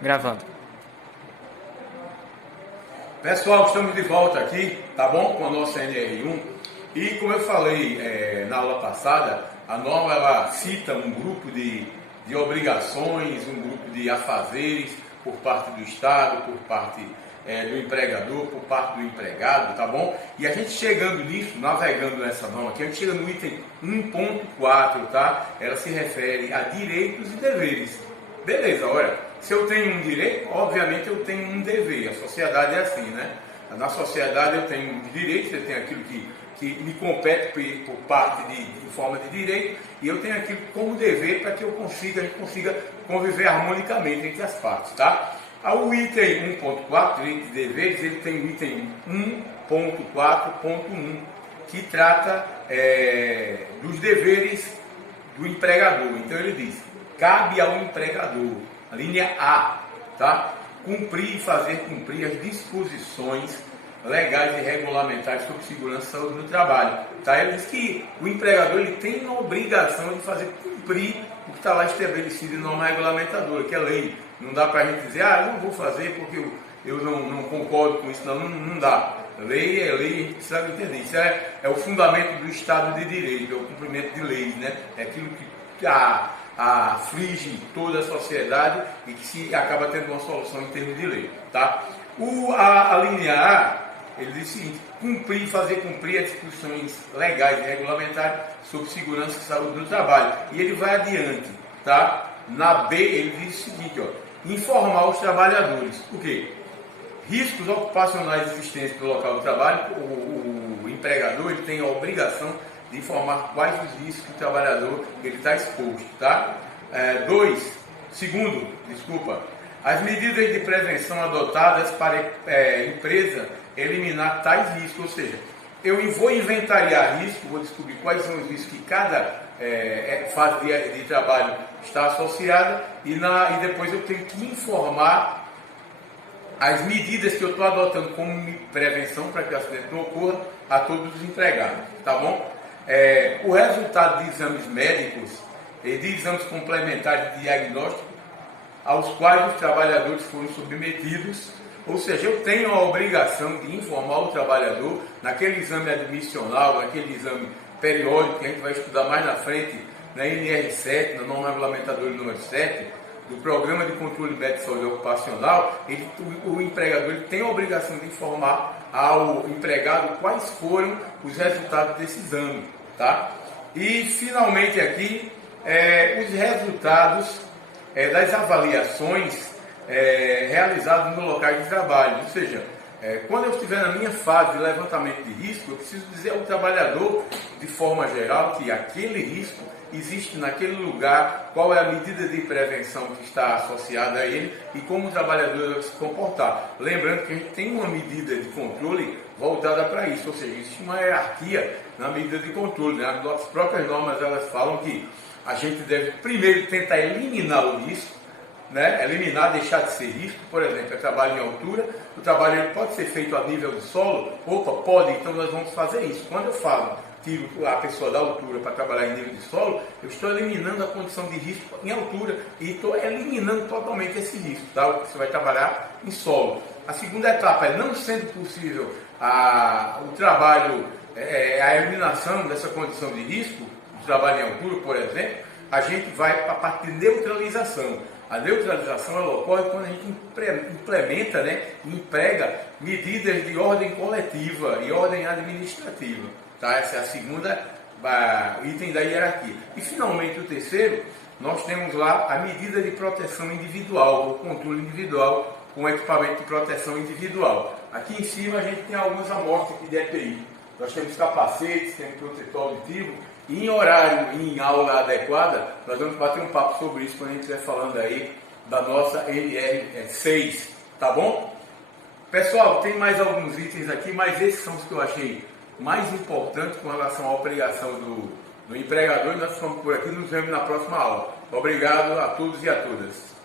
Gravando. Pessoal, estamos de volta aqui, tá bom? Com a nossa NR1. E como eu falei na aula passada, a norma ela cita um grupo de obrigações, um grupo de afazeres por parte do Estado, por parte do empregador, por parte do empregado, tá bom? E a gente chegando nisso, navegando nessa norma aqui, a gente chega no item 1.4, tá? Ela se refere a direitos e deveres. Beleza, olha, se eu tenho um direito, obviamente eu tenho um dever. A sociedade é assim, né? Na sociedade eu tenho direitos, eu tenho aquilo que me compete por parte de forma de direito, e eu tenho aquilo como dever para que a gente consiga conviver harmonicamente entre as partes, tá? O item 1.4, direito de deveres, ele tem o item 1.4.1, que trata dos deveres do empregador. Então ele diz: cabe ao empregador, a linha A, tá? Cumprir e fazer cumprir as disposições legais e regulamentares sobre segurança e saúde no trabalho. Tá? Ele diz que o empregador ele tem a obrigação de fazer cumprir o que está lá estabelecido em norma regulamentadora, que é lei. Não dá para a gente dizer, eu não vou fazer porque eu não concordo com isso, não dá. Lei é lei, a gente precisa entender. Isso é o fundamento do Estado de Direito, é o cumprimento de leis, né? É aquilo que aflige toda a sociedade e que se acaba tendo uma solução em termos de lei. Tá? A linha A, ele diz o seguinte: cumprir, fazer cumprir as disposições legais e regulamentares sobre segurança e saúde no trabalho. E ele vai adiante. Tá? Na B, ele diz o seguinte: informar os trabalhadores. O quê? Riscos ocupacionais existentes no local do trabalho. O empregador ele tem a obrigação de informar quais os riscos que o trabalhador está exposto, tá? Segundo, as medidas de prevenção adotadas para a empresa eliminar tais riscos, ou seja, eu vou inventariar riscos, vou descobrir quais são os riscos que cada fase de trabalho está associada e depois eu tenho que informar as medidas que eu estou adotando como prevenção para que o acidente não ocorra a todos os empregados, tá bom? O resultado de exames médicos e de exames complementares de diagnóstico aos quais os trabalhadores foram submetidos, ou seja, eu tenho a obrigação de informar o trabalhador naquele exame admissional, naquele exame periódico que a gente vai estudar mais na frente, na NR7, na norma regulamentadora número 7, do Programa de Controle Médico de Saúde Ocupacional. O empregador ele tem a obrigação de informar ao empregado quais foram os resultados desse exame. Tá? E finalmente aqui, os resultados das avaliações realizadas no local de trabalho. Ou seja, quando eu estiver na minha fase de levantamento de risco, eu preciso dizer ao trabalhador, de forma geral, que aquele risco existe naquele lugar, qual é a medida de prevenção que está associada a ele e como o trabalhador deve se comportar. Lembrando que a gente tem uma medida de controle voltada para isso, ou seja, existe uma hierarquia na medida de controle, né? As próprias normas elas falam que a gente deve primeiro tentar eliminar o risco, né? Eliminar, deixar de ser risco. Por exemplo, trabalho em altura, o trabalho ele pode ser feito a nível do solo, pode, então nós vamos fazer isso. Quando eu falo tiro a pessoa da altura para trabalhar em nível de solo, eu estou eliminando a condição de risco em altura e estou eliminando totalmente esse risco, tá? Você vai trabalhar em solo. A segunda etapa é, não sendo possível o trabalho, a eliminação dessa condição de risco, do trabalho em altura, por exemplo, a gente vai para a parte de neutralização. A neutralização ela ocorre quando a gente implementa, né, emprega medidas de ordem coletiva e ordem administrativa. Tá? Essa é a segunda item da hierarquia. E finalmente o terceiro, nós temos lá a medida de proteção individual, o controle individual com equipamento de proteção individual. Aqui em cima a gente tem algumas amostras aqui de EPI. Nós temos capacetes, temos protetor auditivo e em horário, em aula adequada, nós vamos bater um papo sobre isso quando a gente estiver falando aí da nossa NR6, tá bom? Pessoal, tem mais alguns itens aqui, mas esses são os que eu achei mais importante com relação à obrigação do empregador, e nós ficamos por aqui, nos vemos na próxima aula. Obrigado a todos e a todas.